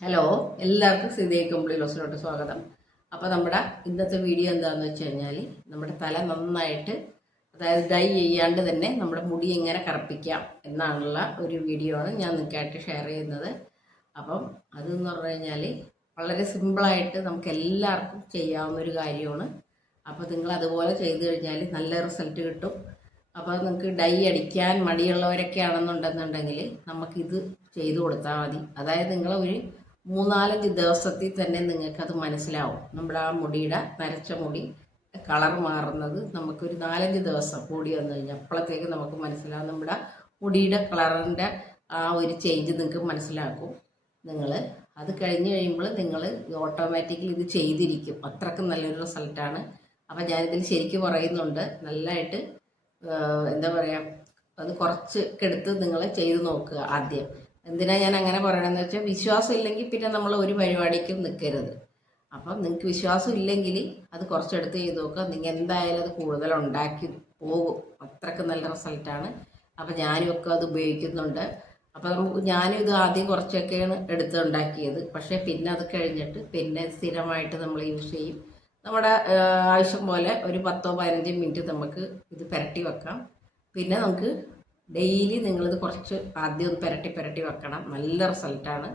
Hello എല്ലാവർക്കും സ്ഥിതി കമ്പിളി ലോസിലോട്ട് സ്വാഗതം. അപ്പോൾ നമ്മുടെ ഇന്നത്തെ വീഡിയോ എന്താണെന്ന് വെച്ച് കഴിഞ്ഞാൽ നമ്മുടെ തല നന്നായിട്ട് അതായത് ഡൈ ചെയ്യാണ്ട് തന്നെ നമ്മുടെ മുടി എങ്ങനെ കറുപ്പിക്കാം എന്നാണുള്ള ഒരു വീഡിയോ ആണ് ഞാൻ നിങ്ങൾക്കായിട്ട് ഷെയർ ചെയ്യുന്നത്. അപ്പം അതെന്ന് പറഞ്ഞു കഴിഞ്ഞാൽ വളരെ സിമ്പിളായിട്ട് നമുക്ക് എല്ലാവർക്കും ചെയ്യാവുന്ന ഒരു കാര്യമാണ്. അപ്പോൾ നിങ്ങൾ അതുപോലെ ചെയ്തു കഴിഞ്ഞാൽ നല്ല റിസൾട്ട് കിട്ടും. അപ്പോൾ നിങ്ങൾക്ക് ഡൈ അടിക്കാൻ മടിയുള്ളവരൊക്കെ ആണെന്നുണ്ടെന്നുണ്ടെങ്കിൽ നമുക്കിത് ചെയ്തു കൊടുത്താൽ മതി. അതായത് നിങ്ങൾ ഒരു മൂന്നാലഞ്ച് ദിവസത്തിൽ തന്നെ നിങ്ങൾക്കത് മനസ്സിലാവും. നമ്മുടെ ആ മുടിയുടെ നരച്ച മുടി കളർ മാറുന്നത് നമുക്കൊരു നാലഞ്ച് ദിവസം കൂടി വന്നു കഴിഞ്ഞാൽ അപ്പോഴത്തേക്ക് നമുക്ക് മനസ്സിലാവും. നമ്മുടെ മുടിയുടെ കളറിന്റെ ആ ഒരു ചേഞ്ച് നിങ്ങൾക്ക് മനസ്സിലാക്കും. നിങ്ങൾ അത് കഴിഞ്ഞ് കഴിയുമ്പോൾ നിങ്ങൾ ഓട്ടോമാറ്റിക്കലി ഇത് ചെയ്തിരിക്കും. അത്രയ്ക്ക് നല്ലൊരു റിസൾട്ടാണ് അപ്പം ഞാനിതിൽ ശരിക്കും പറയുന്നുണ്ട്. നല്ലതായിട്ട് എന്താ പറയുക അത് കുറച്ച് എടുത്ത് നിങ്ങൾ ചെയ്ത് നോക്കുക ആദ്യം. എന്തിനാ ഞാൻ അങ്ങനെ പറയണമെന്ന് വെച്ചാൽ വിശ്വാസം ഇല്ലെങ്കിൽ പിന്നെ നമ്മൾ ഒരു പരിപാടിക്കും നിൽക്കരുത് അപ്പം നിങ്ങൾക്ക് വിശ്വാസം ഇല്ലെങ്കിൽ അത് കുറച്ചെടുത്ത് ചെയ്ത് നോക്കുക നിങ്ങൾ എന്തായാലും അത് കൂടുതൽ ഉണ്ടാക്കി പോകും. അത്രയ്ക്ക് നല്ല റിസൾട്ടാണ് അപ്പം ഞാനും ഒക്കെ അത് ഉപയോഗിക്കുന്നുണ്ട്. അപ്പം ഞാനും ഇത് ആദ്യം കുറച്ചൊക്കെയാണ് എടുത്ത് ഉണ്ടാക്കിയത്. പക്ഷേ പിന്നെ അത് കഴിഞ്ഞിട്ട് പിന്നെ സ്ഥിരമായിട്ട് നമ്മൾ യൂസ് ചെയ്യും. നമ്മുടെ ആവശ്യം പോലെ ഒരു പത്തോ പതിനഞ്ചോ മിനിറ്റ് നമുക്ക് ഇത് പുരട്ടി വെക്കാം. പിന്നെ നമുക്ക് ഡെയിലി നിങ്ങളിത് കുറച്ച് ആദ്യം ഒന്ന് പുരട്ടി പുരട്ടി വെക്കണം. നല്ല റിസൾട്ടാണ്.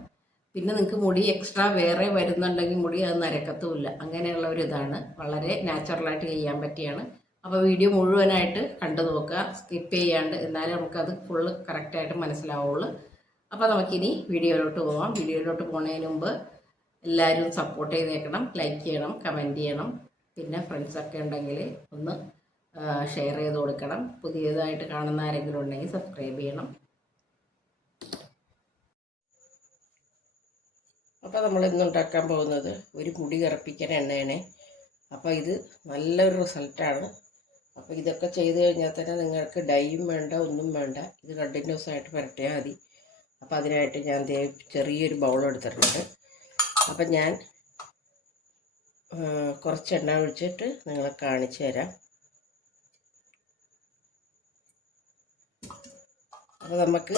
പിന്നെ നിങ്ങൾക്ക് മുടി എക്സ്ട്രാ വേറെ വരുന്നുണ്ടെങ്കിൽ മുടി അത് നരക്കത്തുമില്ല. അങ്ങനെയുള്ള ഒരു ഇതാണ് വളരെ നാച്ചുറലായിട്ട് ചെയ്യാൻ പറ്റിയാണ്. അപ്പോൾ വീഡിയോ മുഴുവനായിട്ട് കണ്ടു നോക്കുക. സ്കിപ്പ് ചെയ്യാണ്ട് എന്നാലും നമുക്കത് ഫുള്ള് കറക്റ്റായിട്ട് മനസ്സിലാവുള്ളൂ. അപ്പോൾ നമുക്കിനി വീഡിയോയിലോട്ട് പോവാം. വീഡിയോയിലോട്ട് പോകുന്നതിന് മുമ്പ് എല്ലാവരും സപ്പോർട്ട് ചെയ്തേക്കണം. ലൈക്ക് ചെയ്യണം. കമന്റ് ചെയ്യണം. പിന്നെ ഫ്രണ്ട്സൊക്കെ ഉണ്ടെങ്കിൽ ഒന്ന് ഷെയർ ചെയ്ത് കൊടുക്കണം. പുതിയതായിട്ട് കാണുന്ന ആരെങ്കിലും ഉണ്ടെങ്കിൽ സബ്സ്ക്രൈബ് ചെയ്യണം. അപ്പോൾ നമ്മൾ ഇന്ന് ഉണ്ടാക്കാൻ പോകുന്നത് ഒരു മുടി കറുപ്പിക്കാൻ എണ്ണയാണ്. അപ്പോൾ ഇത് നല്ലൊരു റിസൾട്ടാണ് അപ്പോൾ ഇതൊക്കെ ചെയ്ത് കഴിഞ്ഞാൽ തന്നെ നിങ്ങൾക്ക് ഡൈയും വേണ്ട ഒന്നും വേണ്ട. ഇത് കണ്ടിന്യൂസ് ആയിട്ട് പുരട്ടിയാൽ മതി. അപ്പോൾ അതിനായിട്ട് ഞാൻ ചെറിയൊരു ബൗൾ എടുത്തിട്ടുണ്ട്. അപ്പം ഞാൻ കുറച്ച് എണ്ണ ഒഴിച്ചിട്ട് നിങ്ങളെ കാണിച്ചു തരാം. അപ്പോൾ നമുക്ക്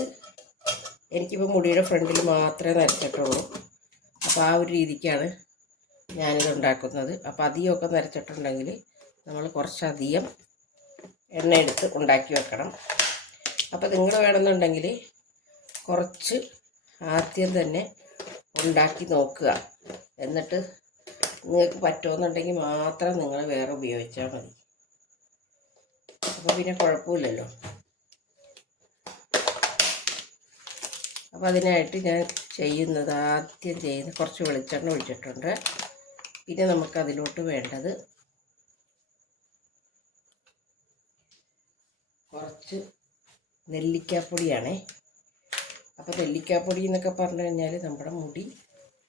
എനിക്കിപ്പോൾ മുടിയുടെ ഫ്രണ്ടിൽ മാത്രമേ നരച്ചിട്ടുള്ളൂ. അപ്പോൾ ആ ഒരു രീതിക്കാണ് ഞാനിത് ഉണ്ടാക്കുന്നത്. അപ്പോൾ അധികമൊക്കെ നരച്ചിട്ടുണ്ടെങ്കിൽ നമ്മൾ കുറച്ചധികം എണ്ണ എടുത്ത് ഉണ്ടാക്കി വെക്കണം. അപ്പോൾ നിങ്ങൾ വേണമെന്നുണ്ടെങ്കിൽ കുറച്ച് ആദ്യം തന്നെ ഉണ്ടാക്കി നോക്കുക. എന്നിട്ട് നിങ്ങൾക്ക് പറ്റുമെന്നുണ്ടെങ്കിൽ മാത്രം നിങ്ങൾ വേറെ ഉപയോഗിച്ചാൽ മതി. അപ്പോൾ പിന്നെ കുഴപ്പമില്ലല്ലോ. അപ്പോൾ അതിനായിട്ട് ഞാൻ ചെയ്യുന്നത് ആദ്യം ചെയ്യുന്ന കുറച്ച് വെളിച്ചെണ്ണ ഒഴിച്ചിട്ടുണ്ട്. പിന്നെ നമുക്ക് അതിലോട്ട് വേണ്ടത് കുറച്ച് നെല്ലിക്കാപ്പൊടിയാണേ. അപ്പോൾ നെല്ലിക്കാപ്പൊടി എന്നൊക്കെ പറഞ്ഞു കഴിഞ്ഞാൽ നമ്മുടെ മുടി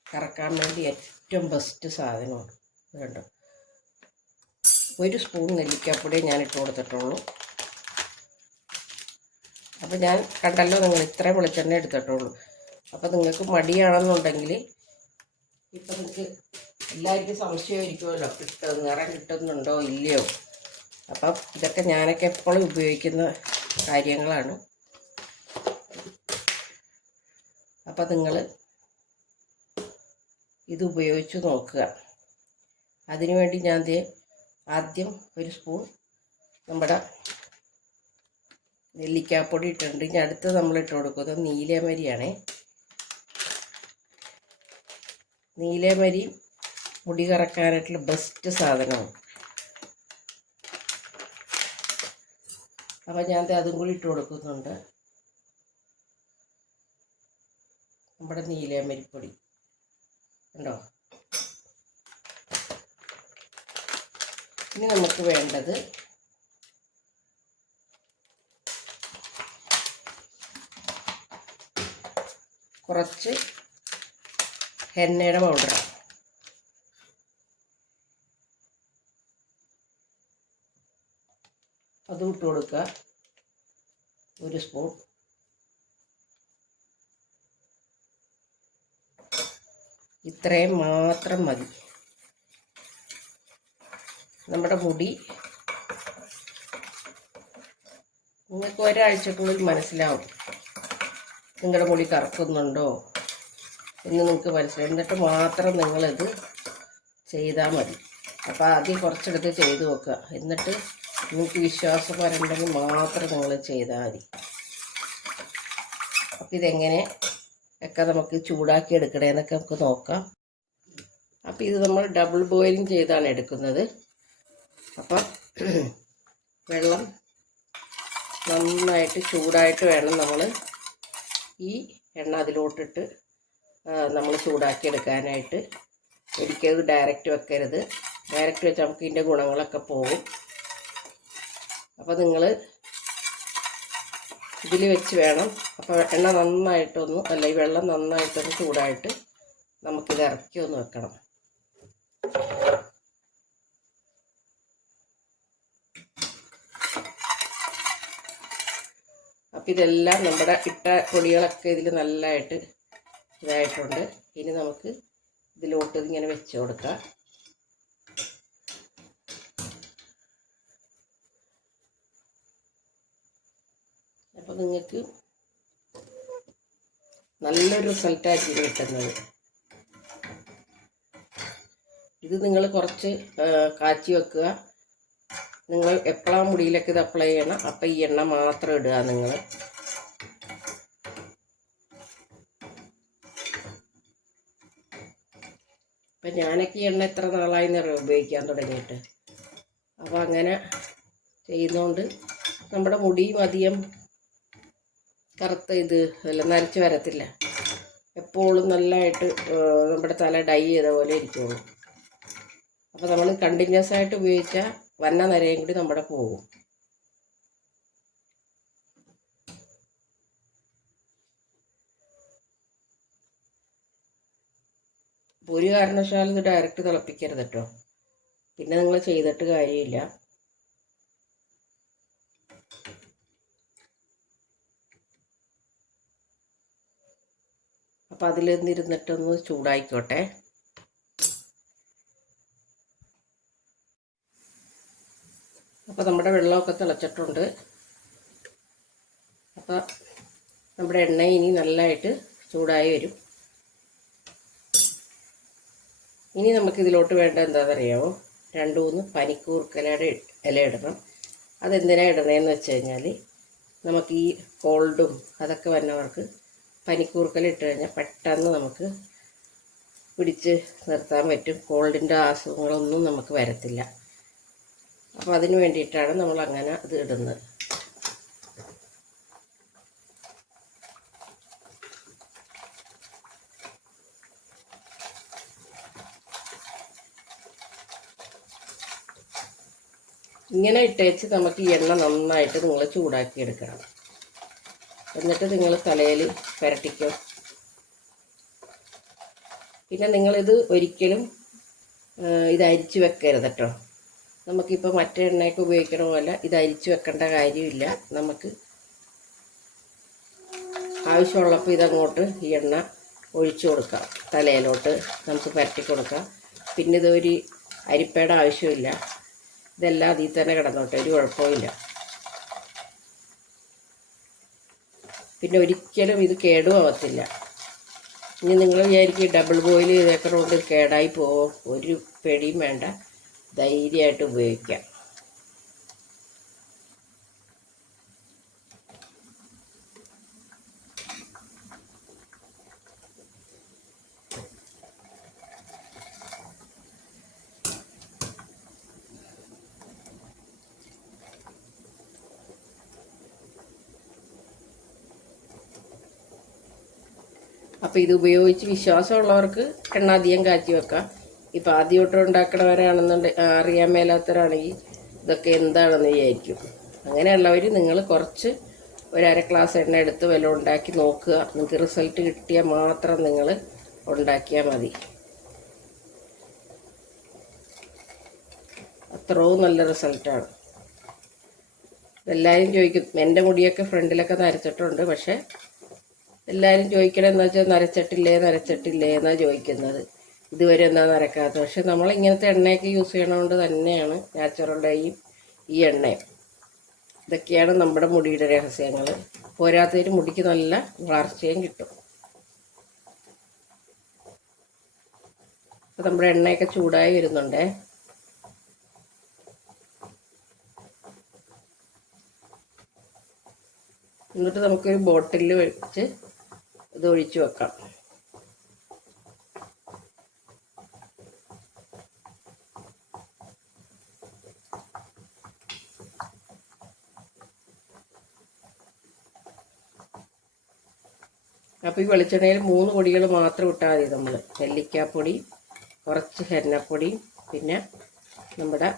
കറക്കാൻ വേണ്ടി ഏറ്റവും ബെസ്റ്റ് സാധനമാണ്. ഇത് കണ്ടോ? ഒരു സ്പൂൺ നെല്ലിക്കാപ്പൊടിയെ ഞാൻ ഇട്ട് കൊടുത്തിട്ടുള്ളൂ. അപ്പോൾ ഞാൻ കണ്ടല്ലോ നിങ്ങൾ ഇത്രയും വെളിച്ചെണ്ണ എടുത്തിട്ടുള്ളൂ. അപ്പോൾ നിങ്ങൾക്ക് മടിയാണെന്നുണ്ടെങ്കിൽ ഇപ്പം നിങ്ങൾക്ക് എല്ലാവർക്കും സംശയമായിരിക്കുമല്ലോ കിട്ടും നിറം കിട്ടുന്നുണ്ടോ ഇല്ലയോ? അപ്പം ഇതൊക്കെ ഞാനൊക്കെ എപ്പോഴും ഉപയോഗിക്കുന്ന കാര്യങ്ങളാണ്. അപ്പം നിങ്ങൾ ഇത് ഉപയോഗിച്ച് നോക്കുക. അതിനുവേണ്ടി ഞാൻ ആദ്യം ഒരു സ്പൂൺ നമ്മുടെ നെല്ലിക്കാപ്പൊടി ഇട്ടിട്ടുണ്ട്. ഇനി അടുത്ത് നമ്മൾ ഇട്ട് കൊടുക്കുന്നത് നീലമരിയാണ്. നീലമരി മുടി കറക്കാനായിട്ടുള്ള ബെസ്റ്റ് സാധനമാണ്. അപ്പം ഞാൻ അതും കൂടി ഇട്ട് കൊടുക്കുന്നുണ്ട്. നമ്മുടെ നീലമരിപ്പൊടി. ഉണ്ടോ ഇനി നമുക്ക് വേണ്ടത് കുറച്ച് എണ്ണയുടെ പൗഡർ അതും ഇട്ട് കൊടുക്കുക. ഒരു സ്പൂൺ. ഇത്രയും മാത്രം മതി. നമ്മുടെ മുടി നിങ്ങൾക്ക് ഒരാഴ്ചക്കുള്ളിൽ മനസ്സിലാവും. നിങ്ങളുടെ മുടി കറക്കുന്നുണ്ടോ എന്ന് നിങ്ങൾക്ക് മനസ്സിലായി. എന്നിട്ട് മാത്രം നിങ്ങളിത് ചെയ്താൽ മതി. അപ്പോൾ ആദ്യം കുറച്ചെടുത്ത് ചെയ്ത് നോക്കുക എന്നിട്ട് നിങ്ങൾക്ക് വിശ്വാസം വരണ്ടെങ്കിൽ മാത്രം നിങ്ങൾ ചെയ്താൽ മതി. അപ്പോൾ ഇതെങ്ങനെ ഒക്കെ നമുക്ക് ചൂടാക്കി എടുക്കണേന്നൊക്കെ നമുക്ക് നോക്കാം. അപ്പോൾ ഇത് നമ്മൾ ഡബിൾ ബോയിലിംഗ് ചെയ്താണ് എടുക്കുന്നത്. അപ്പം വെള്ളം നന്നായിട്ട് ചൂടായിട്ട് വേണം നമ്മൾ ഈ എണ്ണ അതിലോട്ടിട്ട് നമ്മൾ ചൂടാക്കി എടുക്കാനായിട്ട് ഒരിക്കലും ഡയറക്റ്റ് വെക്കരുത്. ഡയറക്റ്റ് വെച്ചാൽ നമുക്ക് ഇതിന്റെ ഗുണങ്ങളൊക്കെ പോകും അപ്പോൾ നിങ്ങൾ ഇതിൽ വെച്ച് വേണം. അപ്പോൾ എണ്ണ നന്നായിട്ടൊന്ന് അല്ല ഈ വെള്ളം നന്നായിട്ടൊന്ന് ചൂടായിട്ട് നമുക്കിത് ഇറക്കി ഒന്ന് വെക്കണം. അപ്പം ഇതെല്ലാം നമ്മുടെ ഇട്ട പൊടികളൊക്കെ ഇതിൽ നല്ലതായിട്ട് ഇതായിട്ടുണ്ട്. ഇനി നമുക്ക് ഇതിലോട്ട് ഇങ്ങനെ വെച്ച് കൊടുക്കാം. അപ്പോൾ നിങ്ങൾക്ക് നല്ലൊരു റിസൾട്ടായിരിക്കും കിട്ടുന്നത്. ഇത് നിങ്ങൾ കുറച്ച് കാച്ചി വെക്കുക. നിങ്ങൾ എപ്പോഴാണ് മുടിയിലേക്ക് ഇത് അപ്ലൈ ചെയ്യണം അപ്പം ഈ എണ്ണ മാത്രം ഇടുക നിങ്ങൾ അപ്പം ഞാനൊക്കെ ഈ എണ്ണ എത്ര നാളായി നിറയെ ഉപയോഗിക്കാൻ തുടങ്ങിയിട്ട്. അപ്പോൾ അങ്ങനെ ചെയ്യുന്നതുകൊണ്ട് നമ്മുടെ മുടിയും അധികം കറുത്ത ഇത് അല്ല നരച്ച് വരത്തില്ല. എപ്പോഴും നല്ലതായിട്ട് നമ്മുടെ തല ഡൈ ചെയ്ത പോലെ ഇരിക്കുള്ളൂ. അപ്പോൾ നമ്മൾ കണ്ടിന്യൂസ് ആയിട്ട് ഉപയോഗിച്ചാൽ വന്ന നരയും കൂടി നമ്മുടെ പോകും ഒരു കാരണവശാലും ഇത് ഡയറക്റ്റ് തിളപ്പിക്കരുത് കേട്ടോ പിന്നെ നിങ്ങൾ ചെയ്തിട്ട് കാര്യമില്ല. അപ്പം അതിലിരുന്നിരുന്നിട്ടൊന്ന് ചൂടായിക്കോട്ടെ അപ്പോൾ നമ്മുടെ വെള്ളമൊക്കെ തിളച്ചിട്ടുണ്ട് അപ്പോൾ നമ്മുടെ എണ്ണ ഇനി നല്ലതായിട്ട് ചൂടായി വരും. ഇനി നമുക്കിതിലോട്ട് വേണ്ട എന്താണെന്നറിയാമോ രണ്ട് മൂന്ന് പനിക്കൂർക്കലയുടെ ഇല ഇടണം. അതെന്തിനാണ് ഇടണേന്ന് വെച്ച് കഴിഞ്ഞാൽ നമുക്ക് ഈ കോൾഡും അതൊക്കെ വന്നവർക്ക് പനിക്കൂർക്കല ഇട്ട് കഴിഞ്ഞാൽ പെട്ടെന്ന് നമുക്ക് പിടിച്ച് നിർത്താൻ പറ്റും. കോൾഡിന്റെ അസുഖങ്ങളൊന്നും നമുക്ക് വരത്തില്ല. അപ്പോൾ അതിന് വേണ്ടിയിട്ടാണ് നമ്മൾ അങ്ങനെ ഇത് ഇടുന്നത്. ഇങ്ങനെ ഇട്ടേച്ച് നമുക്ക് ഈ എണ്ണ നന്നായിട്ട് നിങ്ങൾ ചൂടാക്കി എടുക്കണം എന്നിട്ട് നിങ്ങൾ തലയിൽ പുരട്ടിക്കും. പിന്നെ നിങ്ങളിത് ഒരിക്കലും ഇത് അരിച്ചു വെക്കരുത് കേട്ടോ. നമുക്കിപ്പോൾ മറ്റേ എണ്ണയൊക്കെ ഉപയോഗിക്കണ പോലെ ഇത് അരിച്ചു വെക്കേണ്ട കാര്യമില്ല. നമുക്ക് ആവശ്യമുള്ളപ്പോൾ ഇതങ്ങോട്ട് ഈ എണ്ണ ഒഴിച്ചു കൊടുക്കാം. തലയിലോട്ട് നമുക്ക് പരട്ടി കൊടുക്കാം. പിന്നെ ഇതൊരു അരിപ്പയുടെ ആവശ്യമില്ല. ഇതെല്ലാം അതിൽ തന്നെ കിടന്നോട്ടെ ഒരു കുഴപ്പമില്ല പിന്നെ ഒരിക്കലും ഇത് കേടും ആവത്തില്ല ഇനി നിങ്ങൾ വിചാരിക്കും ഡബിൾ ബോയിൽ ചെയ്തേക്കണോണ്ട് കേടായി പോവോ? ഒരു പേടിയും വേണ്ട. ധൈര്യമായിട്ട് ഉപയോഗിക്കാം. അപ്പോൾ ഇത് ഉപയോഗിച്ച് വിശ്വാസമുള്ളവർക്ക് എണ്ണ അധികം കാച്ചി വെക്കാം. ഇപ്പം ആദ്യമായിട്ട് ഉണ്ടാക്കണവരാണെന്നുണ്ടെങ്കിൽ അറിയാൻ മേലാത്തവരാണെങ്കിൽ ഇതൊക്കെ എന്താണെന്ന് വിചാരിക്കും. അങ്ങനെയുള്ളവർ നിങ്ങൾ കുറച്ച് ഒരു അര എണ്ണ എടുത്ത് വല്ലതും ഉണ്ടാക്കി നോക്കുക. നിങ്ങൾക്ക് റിസൾട്ട് കിട്ടിയാൽ മാത്രം നിങ്ങൾ ഉണ്ടാക്കിയാൽ മതി. അത്രയും നല്ല റിസൾട്ടാണ് എല്ലാവരും ചോദിക്കും എന്റെ മുടിയൊക്കെ ഫ്രണ്ടിലൊക്കെ നരച്ചിട്ടുണ്ട് പക്ഷേ എല്ലാവരും ചോദിക്കണമെന്ന് വെച്ചാൽ നരച്ചിട്ടില്ലേ നരച്ചിട്ടില്ലേ എന്നാണ് ചോദിക്കുന്നത്. ഇതുവരെ എന്താ നരക്കാത്തത് പക്ഷെ നമ്മൾ ഇങ്ങനത്തെ എണ്ണയൊക്കെ യൂസ് ചെയ്യണതുകൊണ്ട് തന്നെയാണ് നാച്ചുറൽ ഡൈയും ഈ എണ്ണയും. ഇതൊക്കെയാണ് നമ്മുടെ മുടിയുടെ രഹസ്യങ്ങൾ. പോരാത്തതിന് മുടിക്ക് നല്ല വളർച്ചയും കിട്ടും. അപ്പം നമ്മുടെ എണ്ണയൊക്കെ ചൂടായി വരുന്നുണ്ടേ. എന്നിട്ട് നമുക്കൊരു ബോട്ടിലിൽ വെച്ച് ഇത് ഒഴിച്ചു വെക്കാം. അപ്പോൾ ഈ വെളിച്ചെണ്ണയിൽ മൂന്ന് പൊടികൾ മാത്രം ഇട്ടാൽ മതി നമ്മൾ നെല്ലിക്കാപ്പൊടി കുറച്ച് ഹെന്നപ്പൊടി പിന്നെ നമ്മുടെ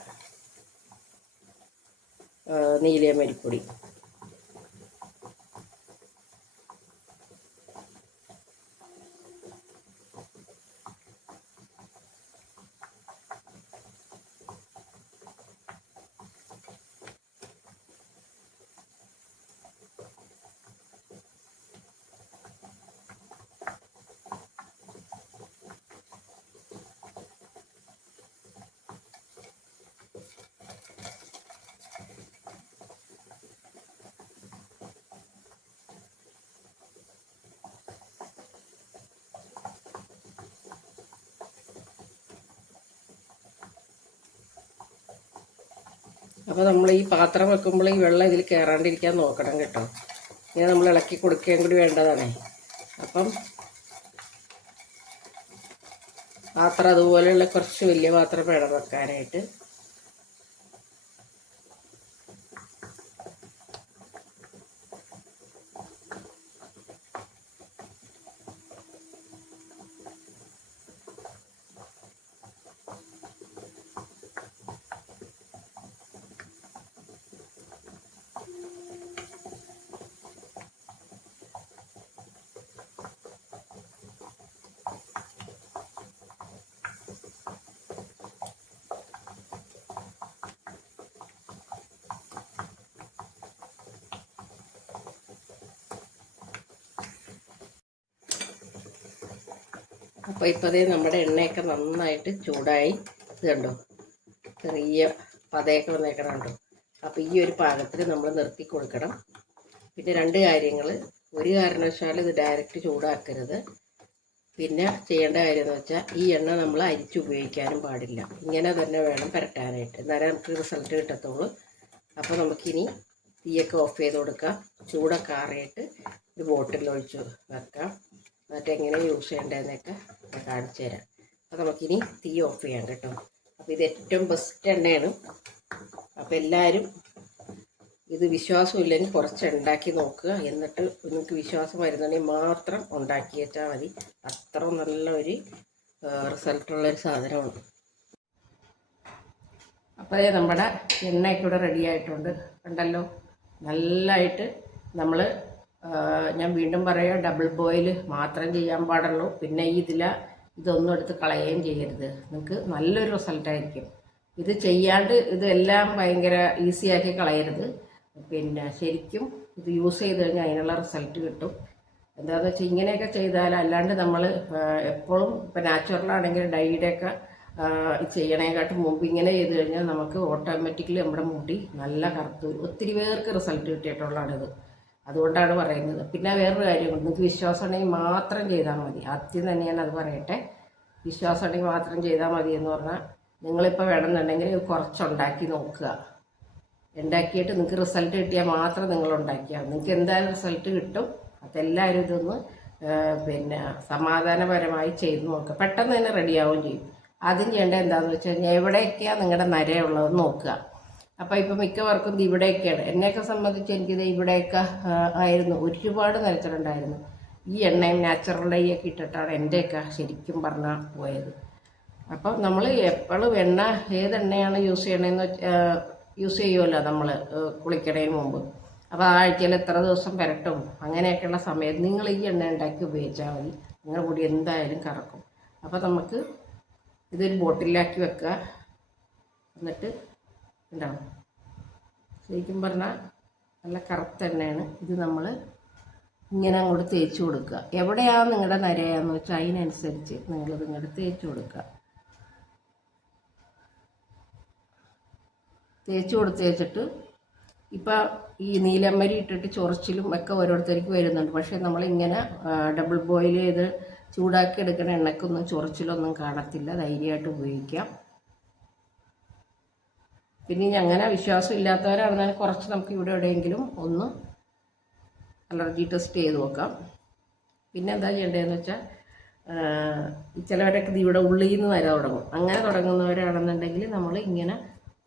നീലയമരിപ്പൊടി അപ്പോൾ നമ്മൾ ഈ പാത്രം വെക്കുമ്പോൾ ഈ വെള്ളം ഇതിൽ കയറാണ്ടിരിക്കാൻ നോക്കണം കേട്ടോ. ഇങ്ങനെ നമ്മൾ ഇളക്കി കൊടുക്കുകയും കൂടി വേണ്ടതാണേ. അപ്പം പാത്രം അതുപോലെയുള്ള കുറച്ച് വലിയ പാത്രം വേണം വെക്കാനായിട്ട്. അപ്പോൾ ഇപ്പോഴേ നമ്മുടെ എണ്ണയൊക്കെ നന്നായിട്ട് ചൂടായി. ഇത് കണ്ടോ? ചെറിയ പതയൊക്കെ വന്നേക്കണം കണ്ടോ? അപ്പോൾ ഈ ഒരു പാകത്തിൽ നമ്മൾ നിർത്തി കൊടുക്കണം. പിന്നെ രണ്ട് കാര്യങ്ങൾ. ഒരു കാരണവശാലും ഇത് ഡയറക്റ്റ് ചൂടാക്കരുത്. പിന്നെ ചെയ്യേണ്ട കാര്യം എന്ന് വെച്ചാൽ ഈ എണ്ണ നമ്മൾ അരിച്ച് ഉപയോഗിക്കാനും പാടില്ല. ഇങ്ങനെ തന്നെ വേണം പുരട്ടാനായിട്ട്. എന്നാലേ നമുക്ക് റിസൾട്ട് കിട്ടത്തുള്ളൂ. അപ്പോൾ നമുക്കിനി തീയൊക്കെ ഓഫ് ചെയ്ത് കൊടുക്കാം. ചൂടൊക്കെ ആറിയിട്ട് ഒരു ബോട്ടിൽ ഒഴിച്ച് വെക്കാം. എന്നിട്ട് എങ്ങനെ യൂസ് ചെയ്യേണ്ടതെന്നൊക്കെ ഞാൻ കാണിച്ചു തരാം. അപ്പോൾ നമുക്കിനി തീ ഓഫ് ചെയ്യാം കേട്ടോ. അപ്പോൾ ഇത് ഏറ്റവും ബെസ്റ്റ് എണ്ണയാണ്. അപ്പോൾ എല്ലാവരും ഇത് വിശ്വാസമില്ലെങ്കിൽ കുറച്ച് ഉണ്ടാക്കി നോക്കുക. എന്നിട്ട് നിങ്ങൾക്ക് വിശ്വാസം വരുന്നുണ്ടെങ്കിൽ മാത്രം ഉണ്ടാക്കി മതി. അത്ര നല്ല ഒരു റിസൾട്ടുള്ളൊരു സാധനമാണ് അപ്പോൾ നമ്മുടെ എണ്ണയൊക്കെ ഇവിടെ റെഡി ആയിട്ടുണ്ട്. കണ്ടല്ലോ? നല്ലതായിട്ട് നമ്മൾ ഞാൻ വീണ്ടും പറയാം ഡബിൾ ബോയിൽ മാത്രം ചെയ്യാൻ പാടുള്ളൂ. പിന്നെ ഇതില ഇതൊന്നും എടുത്ത് കളയുകയും ചെയ്യരുത്. നിങ്ങൾക്ക് നല്ലൊരു റിസൾട്ടായിരിക്കും ഇത് ചെയ്യാണ്ട് ഇതെല്ലാം ഭയങ്കര ഈസിയാക്കി കളയരുത്. പിന്നെ ശരിക്കും ഇത് യൂസ് ചെയ്ത് കഴിഞ്ഞാൽ അതിനുള്ള റിസൾട്ട് കിട്ടും. എന്താണെന്ന് വെച്ചാൽ ഇങ്ങനെയൊക്കെ ചെയ്താൽ അല്ലാണ്ട് നമ്മൾ എപ്പോഴും ഇപ്പം നാച്ചുറലാണെങ്കിൽ ഡൈയുടെയൊക്കെ ചെയ്യണേക്കാട്ടും മുമ്പ് ഇങ്ങനെ ചെയ്ത് കഴിഞ്ഞാൽ നമുക്ക് ഓട്ടോമാറ്റിക്കലി നമ്മുടെ മുടി നല്ല കറുത്ത് ഒത്തിരി പേർക്ക് റിസൾട്ട് കിട്ടിയിട്ടുള്ളതാണിത്. അതുകൊണ്ടാണ് പറയുന്നത്. പിന്നെ വേറൊരു കാര്യം നിങ്ങൾക്ക് വിശ്വാസം ഉണ്ടെങ്കിൽ മാത്രം ചെയ്താൽ മതി. ആദ്യം തന്നെ ഞാൻ അത് പറയട്ടെ. വിശ്വാസം ഉണ്ടെങ്കിൽ മാത്രം ചെയ്താൽ മതി എന്ന് പറഞ്ഞാൽ നിങ്ങളിപ്പോൾ വേണമെന്നുണ്ടെങ്കിൽ കുറച്ചുണ്ടാക്കി നോക്കുക. ഉണ്ടാക്കിയിട്ട് നിങ്ങൾക്ക് റിസൾട്ട് കിട്ടിയാൽ മാത്രം നിങ്ങൾ ഉണ്ടാക്കിയാൽ നിങ്ങൾക്ക് എന്തായാലും റിസൾട്ട് കിട്ടും. അതെല്ലാവരും ഇതൊന്ന് പിന്നെ സമാധാനപരമായി ചെയ്ത് നോക്കുക. പെട്ടെന്ന് തന്നെ റെഡിയാവുകയും ചെയ്യും. ആദ്യം ചെയ്യേണ്ടത് എന്താണെന്ന് വെച്ച് കഴിഞ്ഞാൽ എവിടെയൊക്കെയാണ് നിങ്ങളുടെ നരയുള്ളതെന്ന് നോക്കുക. അപ്പോൾ ഇപ്പോൾ മിക്കവർക്കും ഇവിടെയൊക്കെയാണ്. എന്നെയൊക്കെ സംബന്ധിച്ച് എനിക്കിത് ഇവിടെയൊക്കെ ആയിരുന്നു. ഒരുപാട് നരച്ചിട്ടുണ്ടായിരുന്നു ഈ എണ്ണയും ഒക്കെ ഇട്ടിട്ടാണ് എന്റെയൊക്കെ ശരിക്കും പറഞ്ഞാൽ പോയത്. അപ്പം നമ്മൾ എപ്പോഴും എണ്ണ ഏത് എണ്ണയാണ് യൂസ് ചെയ്യണമെന്ന് യൂസ് ചെയ്യുമല്ലോ നമ്മൾ കുളിക്കണതിന് മുമ്പ്. അപ്പോൾ ആഴ്ചയിൽ എത്ര ദിവസം പുരട്ടും അങ്ങനെയൊക്കെയുള്ള സമയത്ത് നിങ്ങൾ ഈ എണ്ണ ഉണ്ടാക്കി ഉപയോഗിച്ചാൽ മതി. നിങ്ങളുടെ മുടി എന്തായാലും കറക്കും. അപ്പോൾ നമുക്ക് ഇതൊരു ബോട്ടിലാക്കി വെക്കുക. എന്നിട്ട് ഉണ്ടാവും ശരിക്കും പറഞ്ഞാൽ നല്ല കറുത്ത എണ്ണയാണ്. ഇത് നമ്മൾ ഇങ്ങനെ അങ്ങോട്ട് തേച്ച് കൊടുക്കുക. എവിടെയാണ് നിങ്ങളുടെ നരയാന്ന് വെച്ചാൽ അതിനനുസരിച്ച് നിങ്ങളിത് ഇങ്ങോട്ട് തേച്ച് കൊടുക്കുക. തേച്ച് കൊടുത്ത് വെച്ചിട്ട് ഇപ്പം ഈ നീലമ്മരി ഇട്ടിട്ട് ചൊറിച്ചിലും ഒക്കെ ഓരോരുത്തർക്ക് വരുന്നുണ്ട്. പക്ഷേ നമ്മളിങ്ങനെ ഡബിൾ ബോയിൽ ചെയ്ത് ചൂടാക്കി എടുക്കുന്ന എണ്ണയ്ക്കൊന്നും ചൊറിച്ചിലൊന്നും കാണത്തില്ല. ധൈര്യമായിട്ട് ഉപയോഗിക്കാം. പിന്നെ ഇനി അങ്ങനെ വിശ്വാസം ഇല്ലാത്തവരാണെന്നാൽ കുറച്ച് നമുക്ക് ഇവിടെ എവിടെയെങ്കിലും ഒന്ന് അലർജി ടെസ്റ്റ് ചെയ്ത് നോക്കാം. പിന്നെ എന്താ ചെയ്യേണ്ടതെന്ന് വെച്ചാൽ ചിലവരൊക്കെ ഇവിടെ ഉള്ളിൽ നിന്ന് വരെ തുടങ്ങും. അങ്ങനെ തുടങ്ങുന്നവരാണെന്നുണ്ടെങ്കിൽ നമ്മൾ ഇങ്ങനെ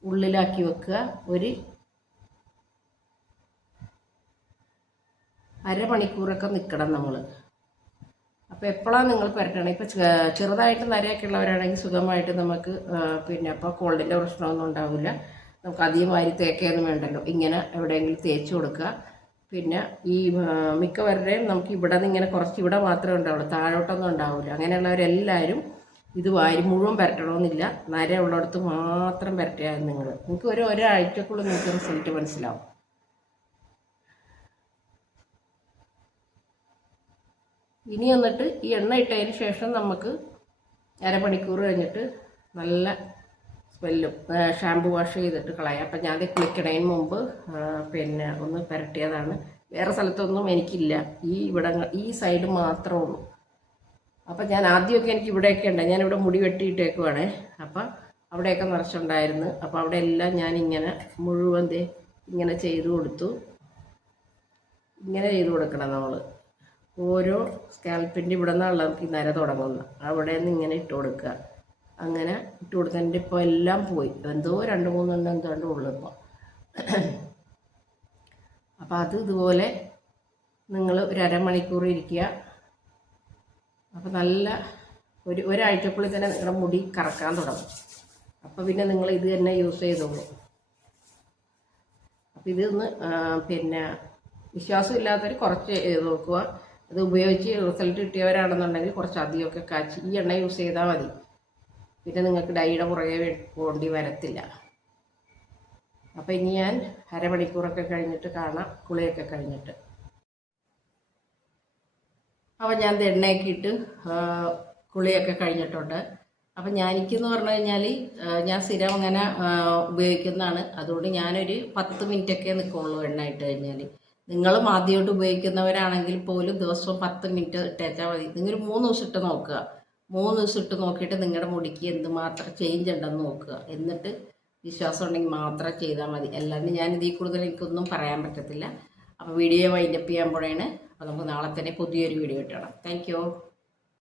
ഉള്ളിലാക്കി വെക്കുക. ഒരു അരമണിക്കൂറൊക്കെ നിൽക്കണം നമ്മൾ അപ്പോൾ എപ്പോഴാണ് നിങ്ങൾ പുരട്ടണം? ഇപ്പോൾ ചെറുതായിട്ട് നരയൊക്കെ ഉള്ളവരാണെങ്കിൽ സുഖമായിട്ട് നമുക്ക് പിന്നെ അപ്പോൾ കോൾഡിന്റെ പ്രശ്നമൊന്നും ഉണ്ടാവില്ല നമുക്ക് അധികം വാരി തേക്കയൊന്നും വേണ്ടല്ലോ. ഇങ്ങനെ എവിടെയെങ്കിലും തേച്ച് കൊടുക്കുക പിന്നെ ഈ മിക്കവരുടെയും നമുക്ക് ഇവിടെ നിന്ന് ഇങ്ങനെ കുറച്ച് ഇവിടെ മാത്രമേ ഉണ്ടാവുള്ളൂ. താഴോട്ടൊന്നും ഉണ്ടാവില്ല അങ്ങനെയുള്ളവരെല്ലാവരും ഇത് വാരി മുഴുവൻ പുരട്ടണമെന്നില്ല. നര ഉള്ളിടത്ത് മാത്രം പുരട്ടിയാൽ നിങ്ങൾ നിങ്ങൾക്ക് ഒരു ഒരാഴ്ചക്കുള്ളിൽ നിങ്ങൾക്ക് റിസൾട്ട് മനസ്സിലാവും. ഇനി എന്നിട്ട് ഈ എണ്ണ ഇട്ടതിന് ശേഷം നമുക്ക് അരമണിക്കൂർ കഴിഞ്ഞിട്ട് നല്ല സ്മെല്ലും ഷാമ്പു വാഷ് ചെയ്തിട്ട് കളയാം. അപ്പം ഞാൻ കുളിക്കണതിന് മുമ്പ് പിന്നെ ഒന്ന് പുരട്ടിയതാണ്. വേറെ സ്ഥലത്തൊന്നും എനിക്കില്ല. ഈ ഇവിടെ ഈ സൈഡ് മാത്രമേ ഉള്ളൂ. അപ്പം ഞാൻ ആദ്യമൊക്കെ എനിക്ക് ഇവിടെയൊക്കെ ഉണ്ട്. ഞാനിവിടെ മുടി വെട്ടിയിട്ടേക്കുവാണേ. അപ്പം അവിടെയൊക്കെ നിറച്ചുണ്ടായിരുന്നു. അപ്പോൾ അവിടെ എല്ലാം ഞാൻ ഇങ്ങനെ മുഴുവൻ ഇങ്ങനെ ചെയ്തു കൊടുത്തു. ഇങ്ങനെ ചെയ്തു കൊടുക്കണം നമ്മൾ ഓരോ സ്കാൽപ്പിന്റെ ഇവിടെ നിന്നുള്ള നമുക്ക് നര തുടങ്ങുന്നത് അവിടെ നിന്ന് ഇങ്ങനെ ഇട്ട് കൊടുക്കുക. അങ്ങനെ ഇട്ട് കൊടുത്തതിന്റെ ഇപ്പോൾ എല്ലാം പോയി. എന്തോ രണ്ട് മൂന്നെണ്ണം എന്താണ്ട് ഉള്ളു ഇപ്പോൾ അപ്പോൾ അത് ഇതുപോലെ നിങ്ങൾ ഒരു അരമണിക്കൂർ ഇരിക്കുക. അപ്പോൾ നല്ല ഒരു ഒരാഴ്ചക്കുള്ളിൽ തന്നെ നിങ്ങളുടെ മുടി കറക്കാൻ തുടങ്ങും. അപ്പോൾ പിന്നെ നിങ്ങൾ ഇത് തന്നെ യൂസ് ചെയ്തോളൂ. അപ്പോൾ ഇതൊന്ന് പിന്നെ വിശ്വാസമില്ലാത്തവർ കുറച്ച് നോക്കുക. അത് ഉപയോഗിച്ച് റിസൾട്ട് കിട്ടിയവരാണെന്നുണ്ടെങ്കിൽ കുറച്ച് അധികമൊക്കെ കാച്ചി ഈ എണ്ണ യൂസ് ചെയ്താൽ മതി. പിന്നെ നിങ്ങൾക്ക് ഡൈയുടെ പുറകെ പോകേണ്ടി വരത്തില്ല. അപ്പോൾ ഇനി ഞാൻ അരമണിക്കൂറൊക്കെ കഴിഞ്ഞിട്ട് കാണാം കുളിയൊക്കെ കഴിഞ്ഞിട്ട്. അപ്പോൾ ഞാൻ എണ്ണയൊക്കെ ഇട്ട് കുളിയൊക്കെ കഴിഞ്ഞിട്ടുണ്ട്. അപ്പം ഞാൻ എനിക്കെന്ന് പറഞ്ഞു കഴിഞ്ഞാൽ ഞാൻ സ്ഥിരം അങ്ങനെ ഉപയോഗിക്കുന്നതാണ്. അതുകൊണ്ട് ഞാനൊരു പത്ത് മിനിറ്റൊക്കെ നിൽക്കുള്ളൂ എണ്ണ ഇട്ട് കഴിഞ്ഞാൽ നിങ്ങളും ആദ്യമായിട്ട് ഉപയോഗിക്കുന്നവരാണെങ്കിൽ പോലും ദിവസവും പത്ത് മിനിറ്റ് ഇട്ടേച്ചാൽ മതി. നിങ്ങൾ മൂന്ന് ദിവസം ഇട്ട് നോക്കുക. മൂന്ന് ദിവസം ഇട്ട് നോക്കിയിട്ട് നിങ്ങളുടെ മുടിക്ക് എന്തുമാത്രം ചേഞ്ച് ഉണ്ടെന്ന് നോക്കുക. എന്നിട്ട് വിശ്വാസം ഉണ്ടെങ്കിൽ മാത്രം ചെയ്താൽ മതി. അല്ലാണ്ട് ഞാൻ ഇതിൽ കൂടുതൽ എനിക്കൊന്നും പറയാൻ പറ്റത്തില്ല. അപ്പോൾ വീഡിയോ വൈൻഡപ്പ് ചെയ്യാൻ പോണേണ് അപ്പോൾ നമുക്ക് നാളെ തന്നെ പുതിയൊരു വീഡിയോ ഇട്ടണം താങ്ക്